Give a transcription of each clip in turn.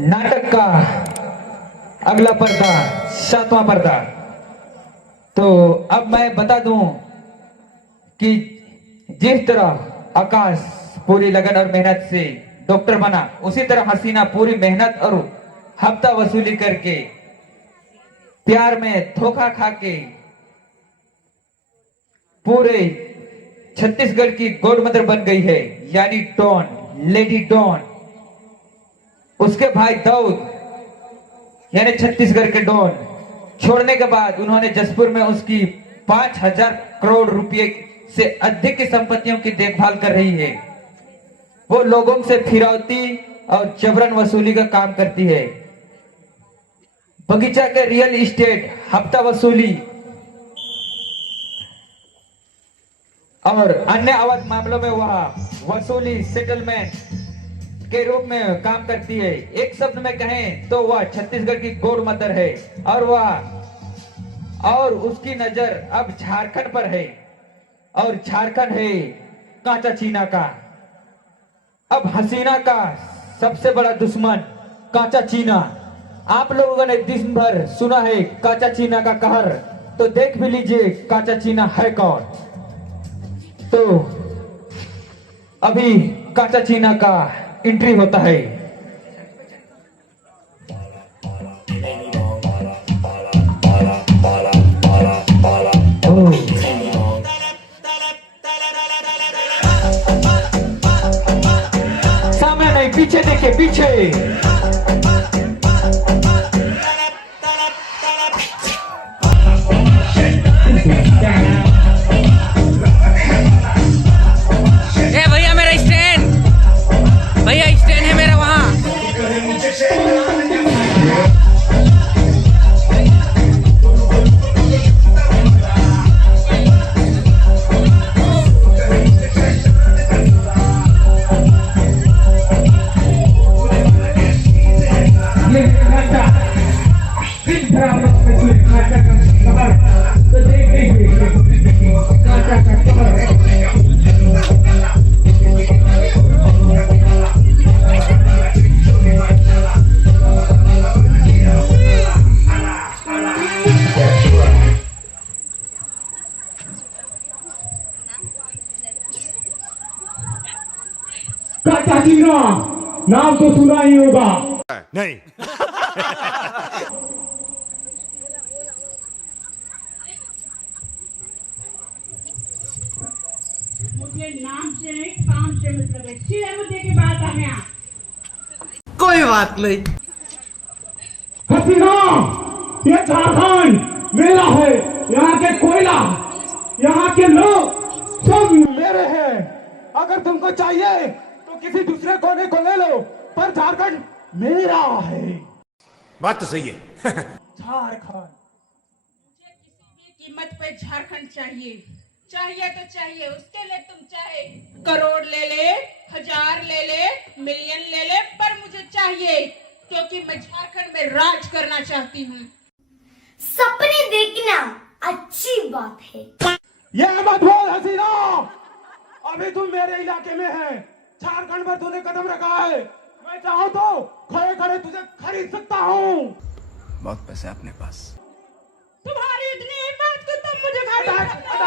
नाटक का अगला पर्दा, 7वां पर्दा। तो अब मैं बता दूं कि जिस तरह आकाश पूरी लगन और मेहनत से डॉक्टर बना, उसी तरह हसीना पूरी मेहनत और हफ्ता वसूली करके प्यार में धोखा खा के पूरे छत्तीसगढ़ की गॉड मदर बन गई है, यानी डॉन, लेडी डॉन। उसके भाई दाऊद यानी छत्तीसगढ़ के डॉन छोड़ने के बाद उन्होंने जसपुर में उसकी 5,000 करोड़ रुपए से अधिक की संपत्तियों की देखभाल कर रही है। वो लोगों से फिरौती और जबरन वसूली का काम करती है। बगीचा के रियल इस्टेट, हफ्ता वसूली और अन्य अवैध मामलों में वह वसूली सेटलमेंट के रूप में काम करती है। एक शब्द में कहें तो वह छत्तीसगढ़ की गॉड मदर है और उसकी नजर अब झारखंड पर है, और झारखंड है कांचा चीना का। अब हसीना का सबसे बड़ा दुश्मन कांचा चीना। आप लोगों ने दिन भर सुना है कांचा चीना का कहर, तो देख भी लीजिए कांचा चीना है कौन। तो अभी कांचा चीना का एंट्री होता है। सामने नहीं, पीछे देखिए, पीछे। भैया मेरा स्टैंड, भैया स्टैंड है मेरा वहाँ। कांचा चीना नाम तो सुना ही होगा। नहीं। मुझे नाम से नहीं काम से मतलब है। सीधे मुद्दे की बात आ गया। कोई बात नहीं। हसीना, ये झारखंड मेरा है। यहाँ के कोयला, यहाँ के लोग सब मेरे हैं। अगर तुमको चाहिए तो किसी दूसरे कोने को ले लो, पर झारखंड मेरा है। बात तो सही है। झारखंड मुझे किसी भी कीमत पे झारखंड चाहिए। चाहिए तो चाहिए, उसके लिए तुम चाहे करोड़ ले ले, 1000 ले ले, मिलियन ले ले, पर मुझे चाहिए, क्योंकि मैं झारखंड में राज करना चाहती हूँ। सपने देखना अच्छी बात है। ये मत बोल हसीना, अभी तुम मेरे इलाके में है। झारखंड पर तूने कदम रखा है। मैं चाहूँ तो खड़े खड़े तुझे खरीद सकता हूँ। बहुत पैसे अपने पास। तुम्हारी इतनी हिम्मत कि तुम मुझे खरीद सकते हो।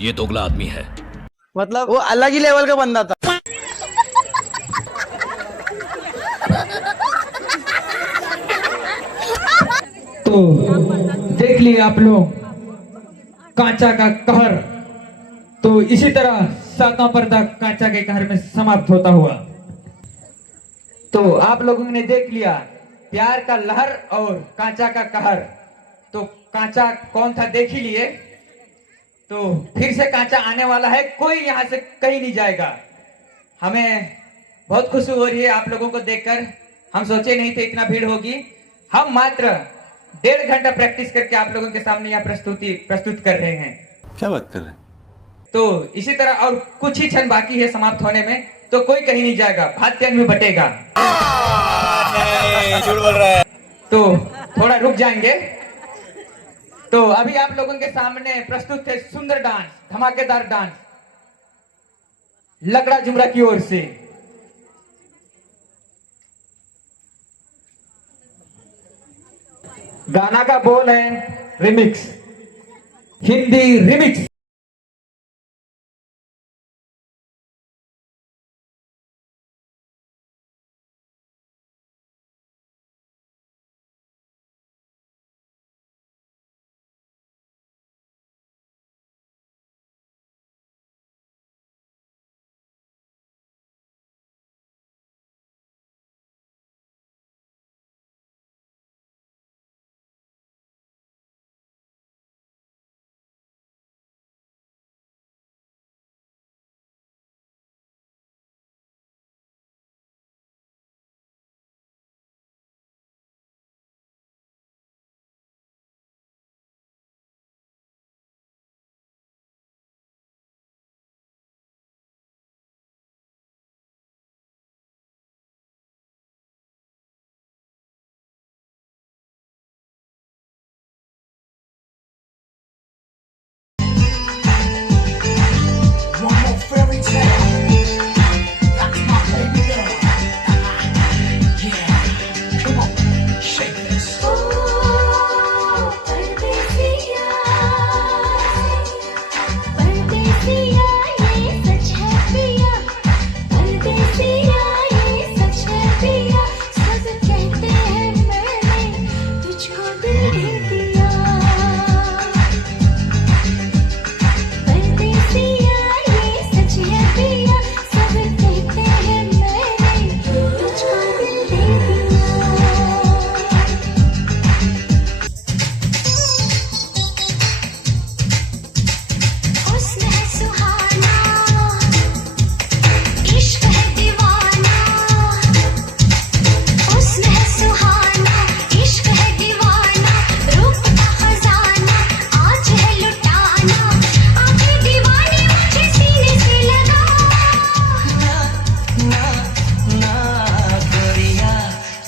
ये दोगला आदमी है। मतलब वो अलग ही लेवल का बंदा था। तो देख लिए आप लोग कांचा का कहर। तो इसी तरह 7वां पर्दा कांचा के कहर में समाप्त होता हुआ। तो आप लोगों ने देख लिया प्यार का लहर और कांचा का कहर। तो कांचा कौन था देख ही लिए। तो फिर से कांचा आने वाला है, कोई यहाँ से कहीं नहीं जाएगा। हमें बहुत खुशी हो रही है आप लोगों को देखकर। हम सोचे नहीं थे इतना भीड़ होगी। हम मात्र 1.5 घंटा प्रैक्टिस करके आप लोगों के सामने यह प्रस्तुत कर रहे हैं। क्या बात कर रहे हैं? तो इसी तरह और कुछ ही क्षण बाकी है समाप्त होने में, तो कोई कहीं नहीं जाएगा, भाग्य में बटेगा। झूठ बोल रहा है। तो थोड़ा रुक जाएंगे। तो अभी आप लोगों के सामने प्रस्तुत थे सुंदर डांस, धमाकेदार डांस लकड़ा जुमरा की ओर से। गाना का बोल है रिमिक्स, हिंदी रिमिक्स।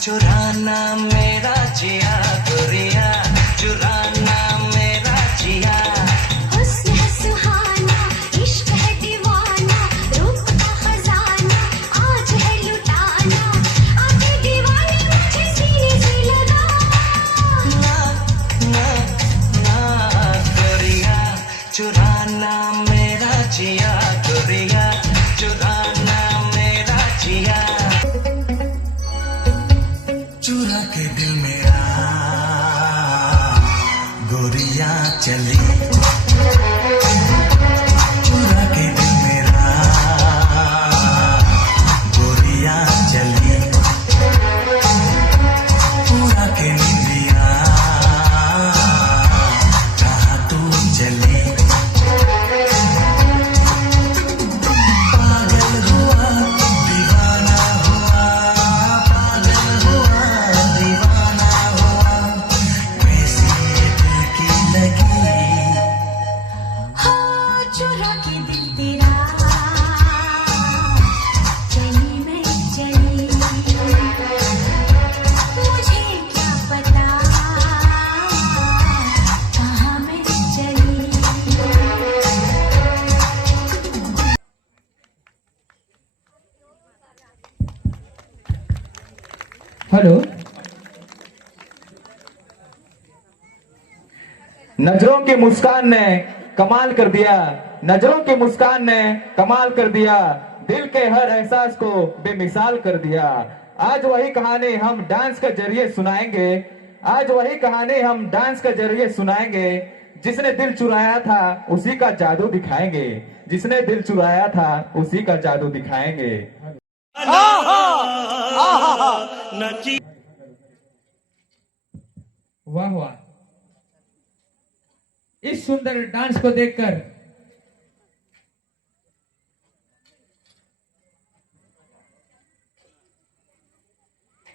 चुराना मेरा जिया गोरिया, चुराना मेरा जिया। हुस्न है सुहाना, इश्क है दीवाना, रूप का खजाना आज है लुटाना, आंखें दीवानी मुझे सीने से लगा। ना ना ना गोरिया, चुराना मेरा जिया गोरिया, चुराना मेरा जिया। चुरा के दिल मेरा गोरिया चली, चुरा के दिल मेरा गोरिया चली, पूरा के निंदिया कहाँ तू चली। पागल हुआ दीवाना हुआ, पागल हुआ दीवाना हुआ, कैसी ये दिल की लगी। हो चुरा के दिल तेरा चली मैं चली, मुझे क्या पता कहाँ मैं चली। हेलो, नजरों की मुस्कान ने कमाल कर दिया, नजरों की मुस्कान ने कमाल कर दिया, दिल के हर एहसास को बेमिसाल कर दिया। आज वही कहानी हम डांस के जरिए सुनाएंगे, आज वही कहानी हम डांस के जरिए सुनाएंगे। जिसने दिल चुराया था उसी का जादू दिखाएंगे, जिसने दिल चुराया था उसी का जादू दिखाएंगे। वाह वाह, इस सुंदर डांस को देखकर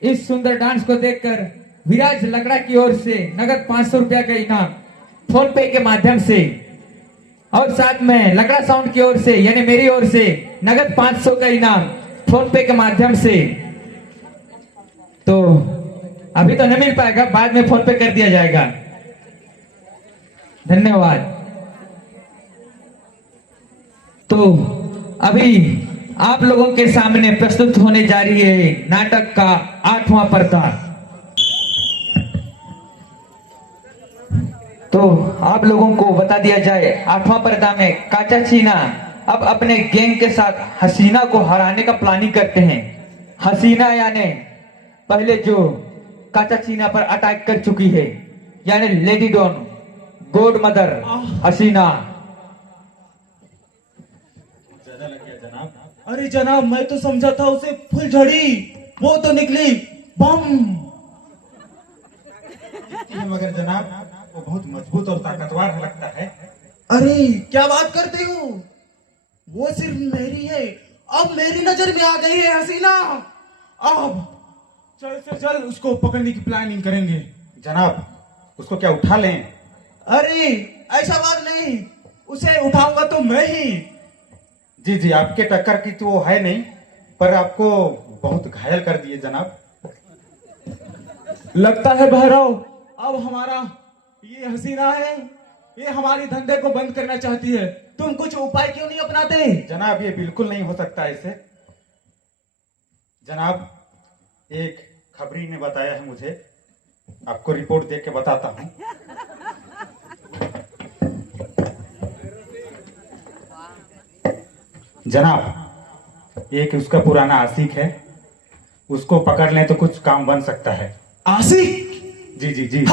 इस सुंदर डांस को देखकर विराज लकड़ा की ओर से नगद 500 रुपया का इनाम फोन पे के माध्यम से, और साथ में लकड़ा साउंड की ओर से यानी मेरी ओर से नगद 500 का इनाम फोन पे के माध्यम से। तो अभी तो नहीं मिल पाएगा, बाद में फोन पे कर दिया जाएगा। धन्यवाद। तो अभी आप लोगों के सामने प्रस्तुत होने जा रही है नाटक का 8वां पर्दा। तो आप लोगों को बता दिया जाए, 8वां पर्दा में काचा चीना अब अपने गैंग के साथ हसीना को हराने का प्लानिंग करते हैं। हसीना यानी पहले जो काचा चीना पर अटैक कर चुकी है, यानी लेडी डॉन, गॉड मदर हसीना। अरे जनाब, मैं तो समझा था उसे फुलझड़ी, वो तो निकली बम। मगर जनाब वो बहुत मजबूत और ताकतवर लगता है। अरे क्या बात करते हो, वो सिर्फ मेरी है, अब मेरी नजर में आ गई है हसीना। अब चल से चल उसको पकड़ने की प्लानिंग करेंगे। जनाब उसको क्या उठा लें? अरे ऐसा बात नहीं, उसे उठाऊंगा तो मैं ही। जी जी, आपके टक्कर की तो वो है नहीं, पर आपको बहुत घायल कर दिए जनाब। लगता है भैरव, अब हमारा ये हसीना है, ये हमारी धंधे को बंद करना चाहती है। तुम कुछ उपाय क्यों नहीं अपनाते? जनाब ये बिल्कुल नहीं हो सकता ऐसे। जनाब एक खबरी ने बताया है मुझे, आपको रिपोर्ट देख के बताता हूँ। जनाब एक उसका पुराना आशिक है, उसको पकड़ लें तो कुछ काम बन सकता है। आशिक? जी जी जी।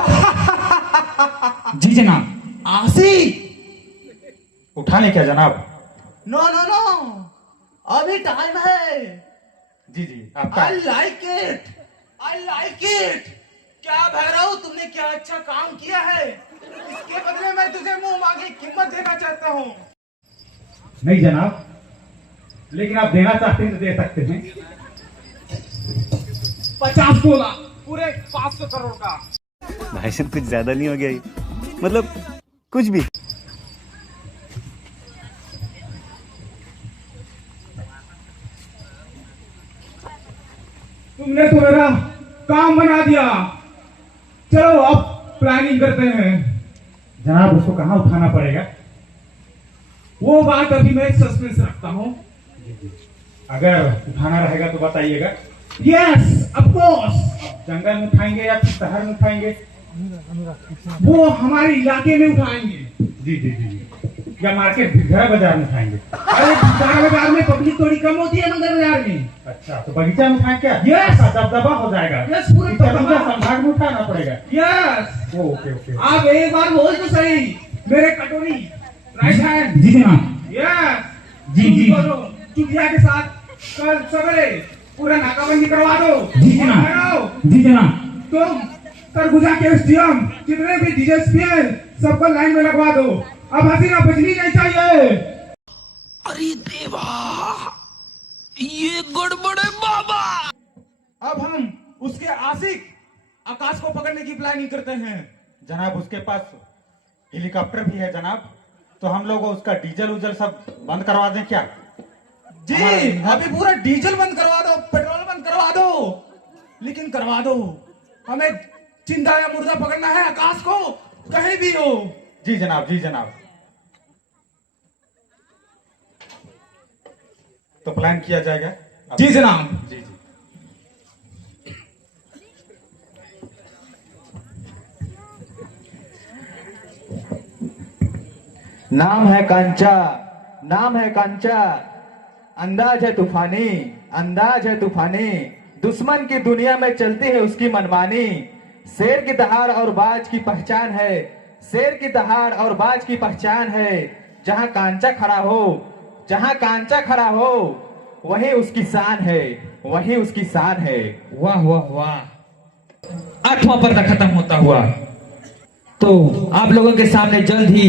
जी जनाब, आशिक? उठा लें क्या जनाब? नो नो नो, अभी टाइम है। जी जी आपका। I like it, I like it. क्या भैरव, तुमने क्या अच्छा काम किया है, इसके बदले मैं तुझे मुंह मांगी कीमत देना चाहता हूँ। नहीं जनाब, लेकिन आप देना चाहते हैं तो दे सकते हैं। 50 तोला, पूरे 500 करोड़ का। भाई साहब कुछ ज्यादा नहीं हो गया ये? मतलब कुछ भी। तुमने तो मेरा काम बना दिया। चलो अब प्लानिंग करते हैं। जनाब उसको कहाँ उठाना पड़ेगा? वो बात अभी मैं सस्पेंस रखता हूँ। अगर उठाना रहेगा तो बताइएगा। Yes of course. जंगल में उठाएंगे या फिर शहर में उठाएंगे? वो हमारे इलाके में उठाएंगे। जी जी जी जी। या मार्केट भिखरा बाजार में उठाएंगे? अरे भिखारा बाजार में पब्लिक थोड़ी कम होती है, मंदिर बाजार में। अच्छा तो बगीचा में उठाएं क्या? Yes! दबदबा हो जाएगा। Yes, पूरे दबदबा। संभाग में उठाना पड़ेगा। यस। Okay okay. आप एक बार बोल तो सही, मेरे कटोरी राइट हैंड। जी जनाब। यस जी, जी। चुटिया के साथ कल सवेरे पूरा नाकाबंदी करवा दो। जी जनाब। और जी जनाब। तुम सरगुजा के एसडीएम जितने भी डीएसपी हैं सबको लाइन में लगवा दो। अब हसीना बचनी नहीं चाहिए। अरे देवा, ये गड़बड़ है बाबा। अब हम उसके आशिक आकाश को पकड़ने की प्लानिंग करते हैं। जनाब उसके पास हेलीकॉप्टर भी है जनाब, तो हम लोग उसका डीजल उजल सब बंद करवा दें क्या? जी अभी पूरा डीजल बंद करवा दो, पेट्रोल बंद करवा दो, लेकिन करवा दो। हमें जिंदा या मुर्दा पकड़ना है आकाश को, कहीं भी हो। जी जनाब जी जनाब। तो प्लान किया जाएगा। जी जनाब। जी जी। नाम है कांचा, नाम है कांचा, अंदाज है तूफानी, अंदाज है तूफानी, दुश्मन की दुनिया में चलती है उसकी मनमानी। शेर की दहाड़ और बाज की पहचान है, शेर की दहाड़ और बाज की पहचान है। जहां कांचा खड़ा हो, जहां कांचा खड़ा हो, वही उसकी शान है, वही उसकी शान है। वाह वाह वाह। 8वां पर्दा खत्म होता हुआ तो आप लोगों के सामने जल्द ही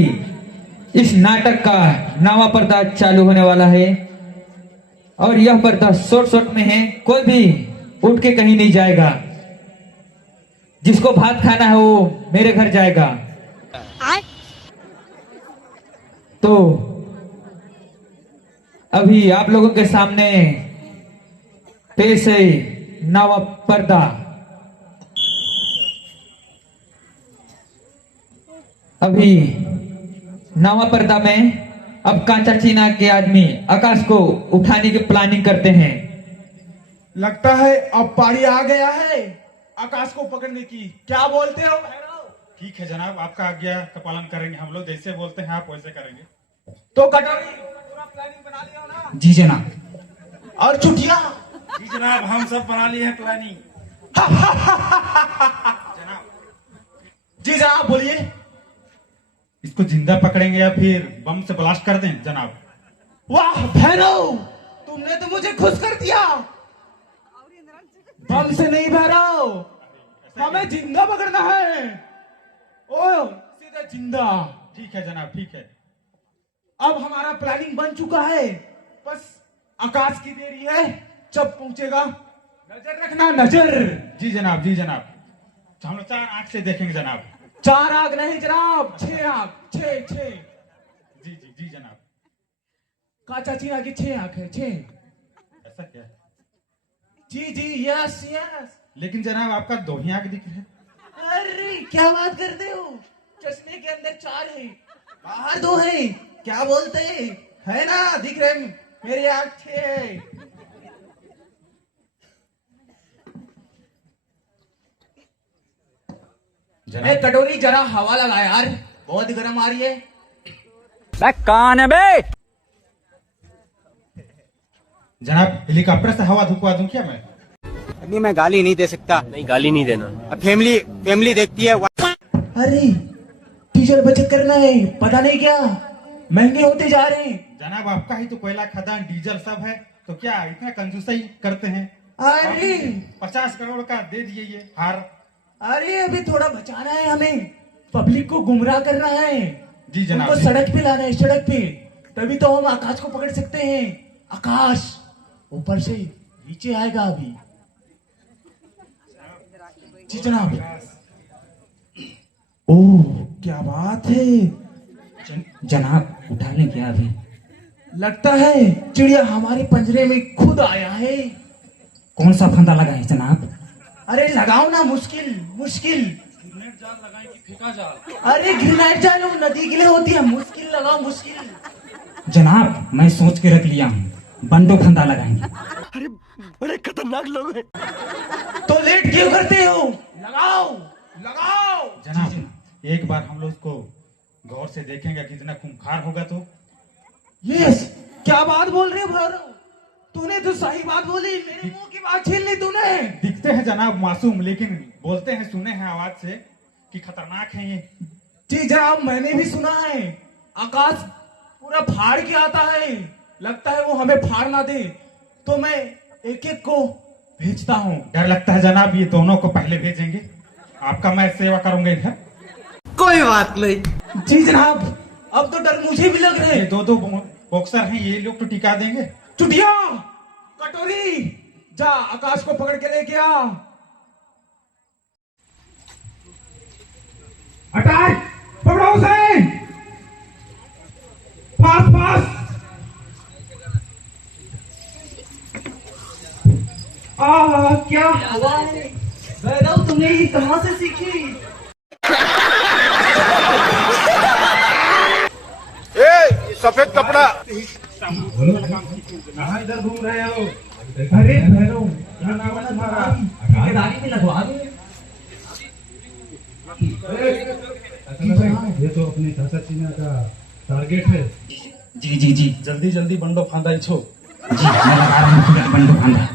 इस नाटक का 9वां पर्दा चालू होने वाला है। और यह पर्दा शॉर्ट में है, कोई भी उठ के कहीं नहीं जाएगा। जिसको भात खाना है वो मेरे घर जाएगा। तो अभी आप लोगों के सामने पेश है 9वां पर्दा। अभी नवा पर्दा में अब कांचा चीना के आदमी आकाश को उठाने की प्लानिंग करते हैं। लगता है अब पारी आ गया है आकाश को पकड़ने की। क्या बोलते हो भैरव? ठीक है जनाब, आपका आज्ञा का पालन करेंगे हम लोग। जैसे बोलते हैं आप वैसे करेंगे। तो कटोरी पूरा प्लानिंग बना लिया हो ना? जी जनाब। और चुटिया? जी जनाब, हम सब बना लिए हैं प्लानिंग। जी जनाब बोलिए। इसको जिंदा पकड़ेंगे या फिर बम से ब्लास्ट कर दें जनाब? वाह भैरव, तुमने तो मुझे खुश कर दिया। बम से नहीं भैरव, हमें जिंदा पकड़ना है। ओ सीधे जिंदा। ठीक है जनाब, ठीक है। अब हमारा प्लानिंग बन चुका है, बस आकाश की देरी है। जब पहुंचेगा नजर रखना, नजर। जी जनाब, जी जनाब। तो हम लोग 4 आंख से देखेंगे जनाब। 4 आंख नहीं जनाब, 6 आंख। 6। जी जी जी जनाब। काचा चीना की 6 आंख है। 6। ऐसा क्या? जी जी, यस यस। लेकिन जनाब आपका 2 ही आंख दिख रहे हैं। अरे क्या बात करते हो, चश्मे के अंदर 4 है, बाहर 2 है। क्या बोलते है ना, दिख रहे हैं, मेरी आंख 6 है। जनाब कटोरी जरा हवा लगा यार, बहुत गर्म आ रही है। कौन है बे? जनाब हेलीकॉप्टर से हवा धुकवा दूं क्या मैं? अभी मैं गाली नहीं दे सकता। नहीं, गाली नहीं देना। अब फैमिली देखती है। अरे डीजल बचत करना है, पता नहीं क्या महंगे होते जा रहे हैं। जनाब आपका ही तो कोयला खदान डीजल सब है, तो क्या इतना कंजूसाई करते हैं? अरे 50 करोड़ का दे दिए ये हार। अरे अभी थोड़ा बचाना है हमें, पब्लिक को गुमराह करना है। जी जनाब, उनको जी। सड़क पे लाना है, सड़क पे, तभी तो हम आकाश को पकड़ सकते हैं। आकाश ऊपर से नीचे आएगा अभी। जी जनाब। ओह क्या बात है जनाब उठा लें क्या अभी? लगता है चिड़िया हमारे पंजरे में खुद आया है। कौन सा फंदा लगा है जनाब? अरे लगाओ ना, मुश्किल मुश्किल। ग्रेनेड जाल लगाएं कि फेंका जाल? अरे ग्रेनाइट जाल वो नदी के लिए होती है, मुश्किल लगाओ, मुश्किल। जनाब मैं सोच के रख लिया हूँ, बंडो फंदा लगाएंगे। बड़े खतरनाक लोग हैं। तो लेट क्यों करते हो? लगाओ लगाओ। जनाब एक बार हम लोग उसको गौर से देखेंगे, कितना खूंखार होगा तो। यस, क्या बात बोल रहे हो भैरव? तूने तो सही बात बोली, मेरे मुंह की बात छीन ली तूने। दिखते हैं जनाब मासूम, लेकिन बोलते हैं, सुने हैं आवाज से कि खतरनाक है ये। जी जनाब, मैंने भी सुना है आकाश पूरा फाड़ के आता है। लगता है वो हमें फाड़ ना दे, तो मैं एक एक को भेजता हूँ। डर लगता है जनाब, ये दोनों को पहले भेजेंगे, आपका मैं सेवा करूंगा इधर। कोई बात नहीं। जी जनाब, अब तो डर मुझे भी लग रहे ये हैं। 2 बॉक्सर हैं, ये लोग तो टिका देंगे। चुटिया कटोरी जा आकाश को पकड़ के लेके आ। अटैक, पकड़ो उसे, फास्ट फास्ट। क्या हवा है भैरव, तुमने ये कहां से सीखी? सफेद कपड़ा। कहाँ इधर घूम रहे हो? अरे भैरव, ठेकेदारी में लगवा दो। ये तो अपने चाचा चीना का टारगेट है। जी जी जी जल्दी जल्दी बंडो फांदा छो। जी मैं लगा रहा हूँ पूरा बंडो फंदा,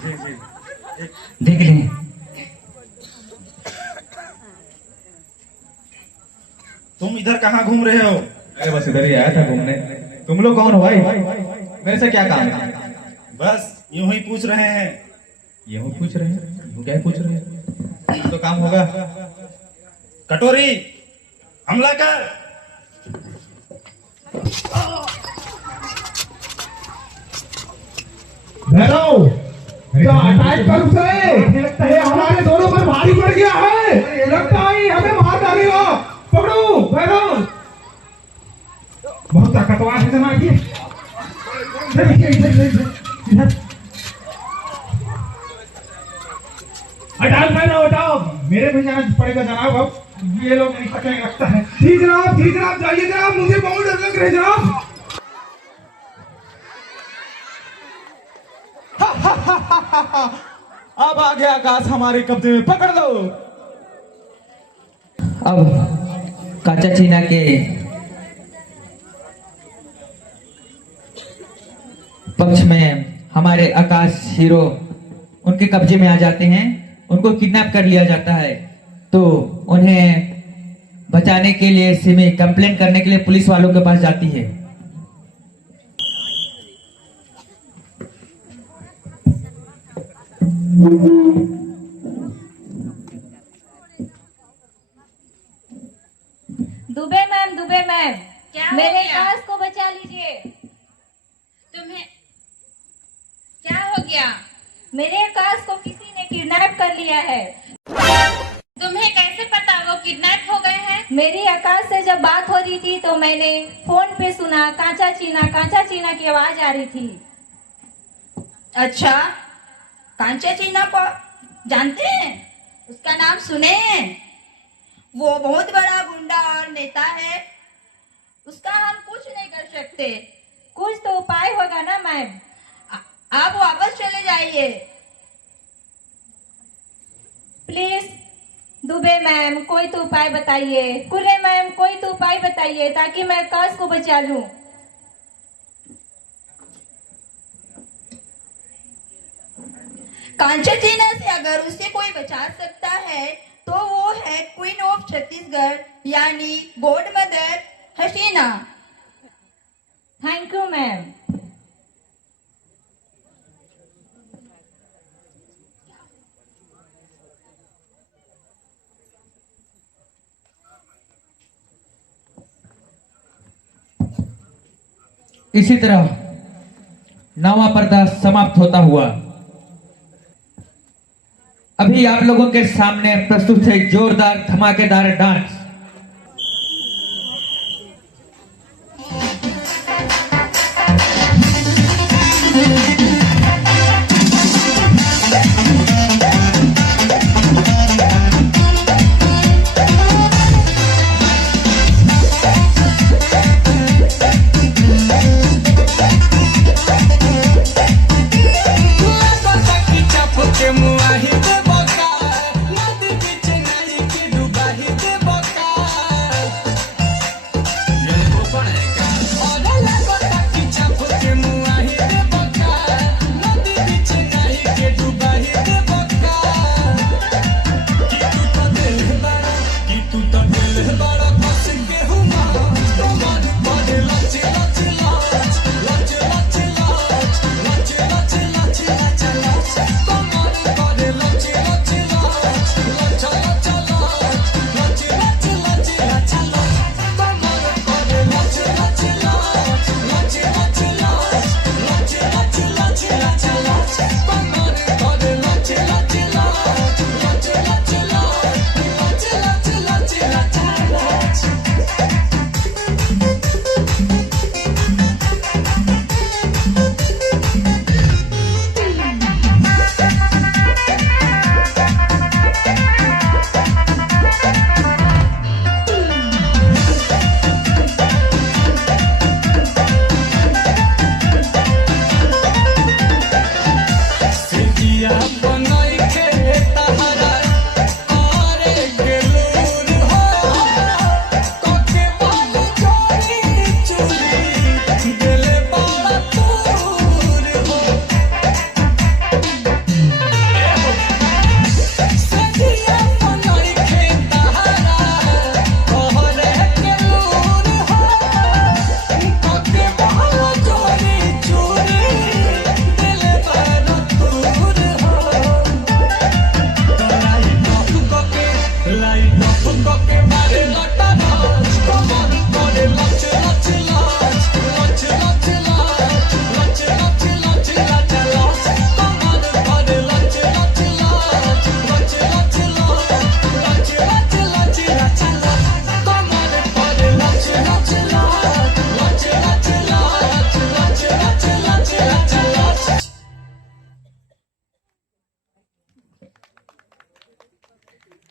देख लें। तुम इधर कहाँ घूम रहे हो? अरे बस इधर ही आया था घूमने। तुम लोग कौन हो भाई? मेरे से क्या काम है? बस यूं ही पूछ रहे हैं। ये पूछ रहे हैं, यूं क्या पूछ रहे हैं? तो काम होगा। कटोरी हमला कर। भैरव अटैक कर उसे। लगता है हमारे दोनों पर भारी पड़ गया है, लगता है हमें मार डालेगा। पकड़ो भैरव, बहुत ताकतवर है जनाब ये। हटाओ भैरव, हटाओ। मेरे भी जाना पड़ेगा जनाब, अब ये लोग नहीं पकड़ेंगे लगता है। जी जनाब, जाइए जनाब, मुझे बहुत डर लग रहे जनाब? अब आ गया आकाश हमारे कब्जे में, पकड़ लो। अब काचा चीना के पक्ष में हमारे आकाश हीरो उनके कब्जे में आ जाते हैं, उनको किडनैप कर लिया जाता है। तो उन्हें बचाने के लिए सिमी कंप्लेन करने के लिए पुलिस वालों के पास जाती है। दुबे मैम क्या हो मेरे गया? आकाश को बचा लीजिए। तुम्हें क्या हो गया? मेरे आकाश को किसी ने किडनैप कर लिया है। तुम्हें कैसे पता वो किडनैप हो गए हैं? मेरी आकाश से जब बात हो रही थी तो मैंने फोन पे सुना कांचा चीना की आवाज आ रही थी। अच्छा, कांचा चीना को जानते हैं? उसका नाम सुने हैं? वो बहुत बड़ा गुंडा और नेता है, उसका हम कुछ नहीं कर सकते। कुछ तो उपाय होगा ना मैम। आप वापस चले जाइए। प्लीज दुबे मैम कोई तो उपाय बताइए, कुरे मैम कोई तो उपाय बताइए ताकि मैं आकाश को बचा लूं। कांचा चीना से अगर उसे कोई बचा सकता है तो वो है क्वीन ऑफ छत्तीसगढ़ यानी God mother Hasina. Thank you ma'am. इसी तरह नौवां पर्दा समाप्त होता हुआ अभी आप लोगों के सामने प्रस्तुत है जोरदार धमाकेदार डांस।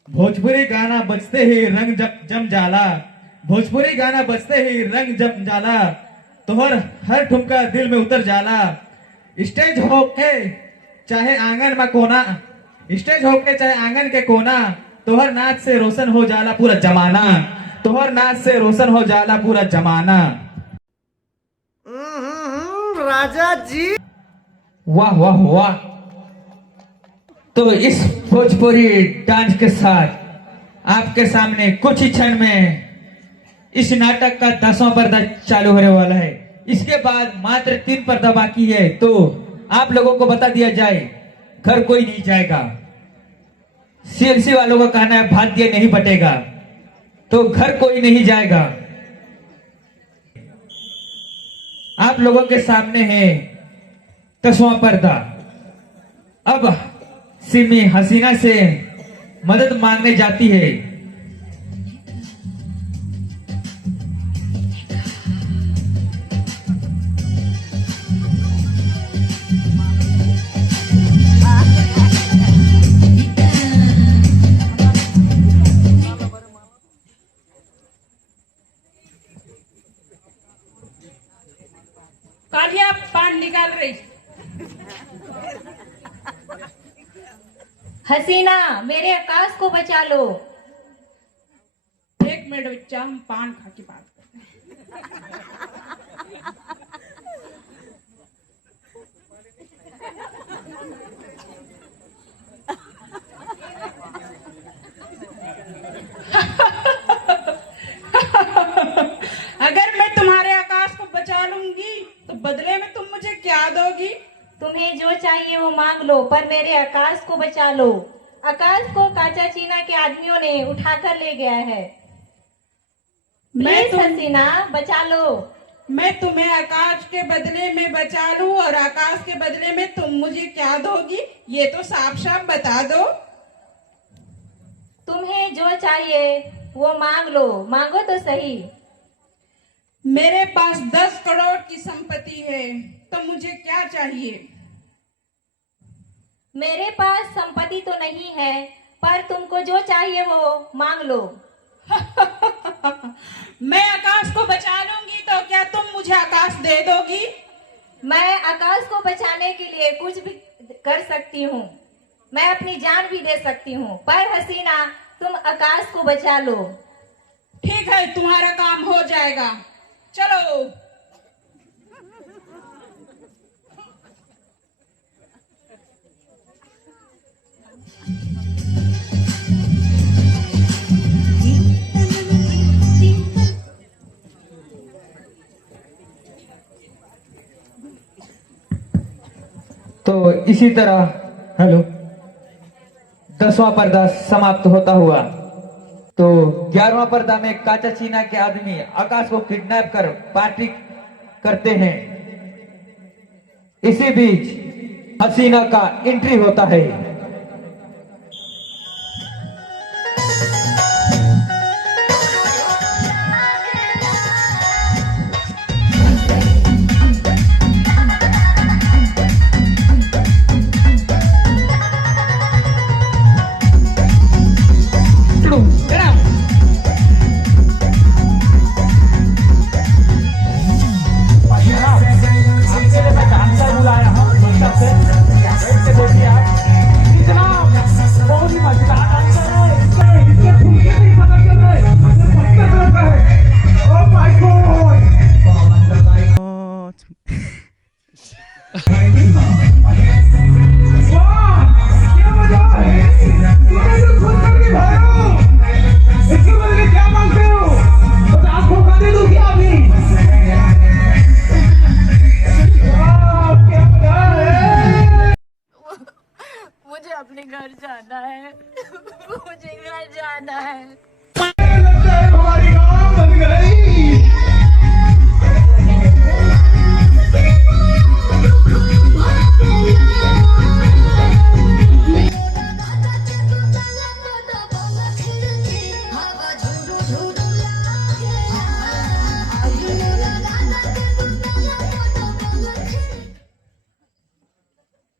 भोजपुरी गाना बजते ही रंग जम जाला, भोजपुरी गाना बजते ही रंग जम जाला, तोहर हर ठुमका दिल में उतर जाला। स्टेज हो के चाहे आंगन में कोना, स्टेज हो के चाहे आंगन के कोना, तोहर नाच से रोशन हो जाला पूरा जमाना, तोहर नाच से रोशन हो जाला पूरा जमाना। राजा जी। वाह वाह वाह। तो इस भोजपुरी डांस के साथ आपके सामने कुछ ही क्षण में इस नाटक का 10वां पर्दा चालू होने वाला है। इसके बाद मात्र 3 पर्दा बाकी है। तो आप लोगों को बता दिया जाए, घर कोई नहीं जाएगा। सीएलसी वालों का कहना है भाग्य नहीं बटेगा, तो घर कोई नहीं जाएगा। आप लोगों के सामने है 10वां पर्दा। अब सिमी हसीना से मदद मांगने जाती है। कालिया पान निकाल रही। हसीना, मेरे आकाश को बचा लो। 1 मिनट बच्चा, हम पान खा के बात करते हैं। अगर मैं तुम्हारे आकाश को बचा लूंगी तो बदले में तुम मुझे क्या दोगी? तुम्हें जो चाहिए वो मांग लो, पर मेरे आकाश को बचा लो। आकाश को काचा चीना के आदमियों ने उठाकर ले गया है। प्लीज हसीना, बचा लो। मैं तुम्हें आकाश के बदले में बचा लूं और आकाश के बदले में तुम मुझे क्या दोगी? ये तो साफ साफ बता दो। तुम्हें जो चाहिए वो मांग लो, मांगो तो सही। मेरे पास 10 करोड़ की संपत्ति है, तो मुझे क्या चाहिए? मेरे पास संपत्ति तो नहीं है, पर तुमको जो चाहिए वो मांग लो। मैं आकाश को बचा लूंगी तो क्या तुम मुझे आकाश दे दोगी? मैं आकाश को बचाने के लिए कुछ भी कर सकती हूँ। मैं अपनी जान भी दे सकती हूँ, पर हसीना तुम आकाश को बचा लो। ठीक है, तुम्हारा काम हो जाएगा। चलो। तो इसी तरह हेलो 10वां पर्दा समाप्त होता हुआ। तो 11वां पर्दा में काचा चीना के आदमी आकाश को किडनैप कर पार्टी करते हैं। इसी बीच हसीना का एंट्री होता है। मुझे अपने घर जाना है। मुझे घर जाना है। हमारी गाँव बन गई।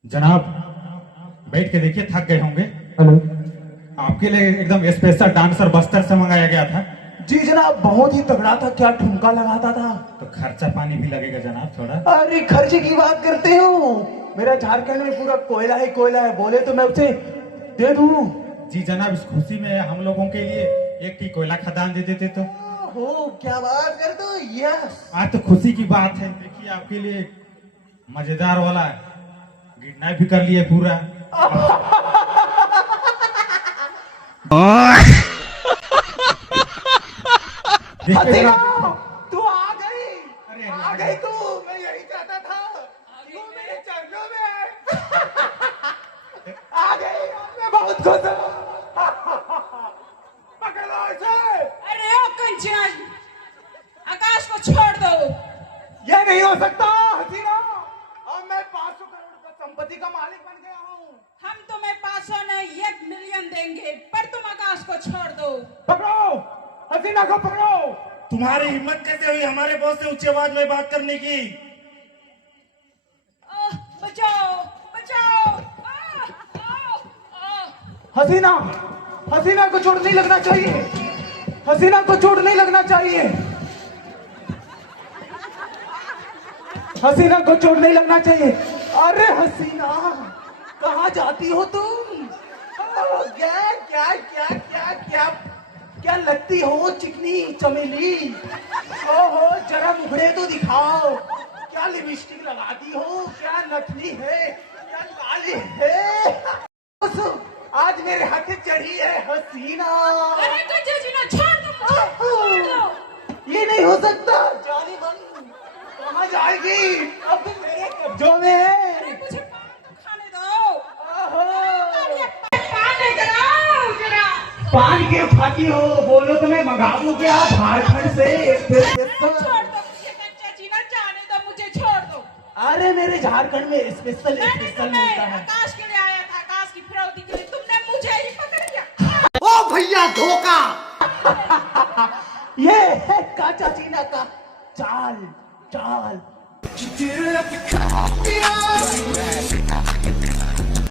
जनाब, बैठ के देखिए, थक गए होंगे। हेलो, आपके लिए एकदम स्पेशल डांसर बस्तर से मंगाया गया था। जी जनाब, बहुत ही तगड़ा था, क्या ठुमका लगाता था। तो खर्चा पानी भी लगेगा जनाब थोड़ा। अरे खर्चे की बात करते हो, मेरा झारखंड में पूरा कोयला है, बोले तो मैं उसे दे दूं। जी जनाब, इस खुशी में हम लोगों के लिए एक ही कोयला खदान दे देते तो। हो क्या बात कर दो। यस, आज तो खुशी की बात है। देखिए आपके लिए मजेदार वाला गिरना भी कर लिए पूरा। हसीना, तू आ गई। आ गई तू, मैं यही चाहता था, तू मेरे चरणों में आ गई। मैं बहुत खुश हूँ। पकड़ लो इसे। अरे ओ कंचन, आकाश को छोड़ दो। ये नहीं हो सकता हसीना, अब मैं 500 करोड़ का संपत्ति का मालिक बन गया हूँ। हम तुम्हें 500 नहीं 1 मिलियन देंगे, पर तुम आकाश को छोड़ दो। पकड़ो हसीना को, पकड़ो। तुम्हारी हिम्मत कैसे हुई हमारे बॉस से ऊंची आवाज में बात करने की? बचाओ बचाओ। हसीना, हसीना को चोट नहीं लगना चाहिए, हसीना को चोट नहीं लगना चाहिए, हसीना को चोट नहीं लगना चाहिए। अरे हसीना, कहाँ जाती हो तुम? क्या क्या क्या क्या क्या क्या लगती हो चिकनी चमेली। ओहो, जरा मुखड़े तो दिखाओ, क्या लिपस्टिक लगाती हो, क्या नथनी है, क्या लाली है। आज मेरे हाथ चढ़ी है हसीना। अरे कंचन जी ना, छोड़ दो मुझे, छोड़ दो। ये नहीं हो सकता। जानी मन कहाँ जाएगी, अब तो मेरे कब्जों में है। अरे मुझे पान खाने दो। ओहो, पान लेकर आओ जरा। पान के खाती हो, बोलो तो मैं मंगा दूं क्या झारखंड से। छोड़ दो मुझे कंचन जी ना, जाने दो मुझे, छोड़ दो। अरे मेरे झारखंड में स्पेशल मैंने मिलता तुम्हें है। आकाश के लिए आया था, आकाश की फिरौती के लिए, तुमने मुझे ही पकड़ लिया। ओ भैया धोखा। ये है काचा चीना का चाल चाल।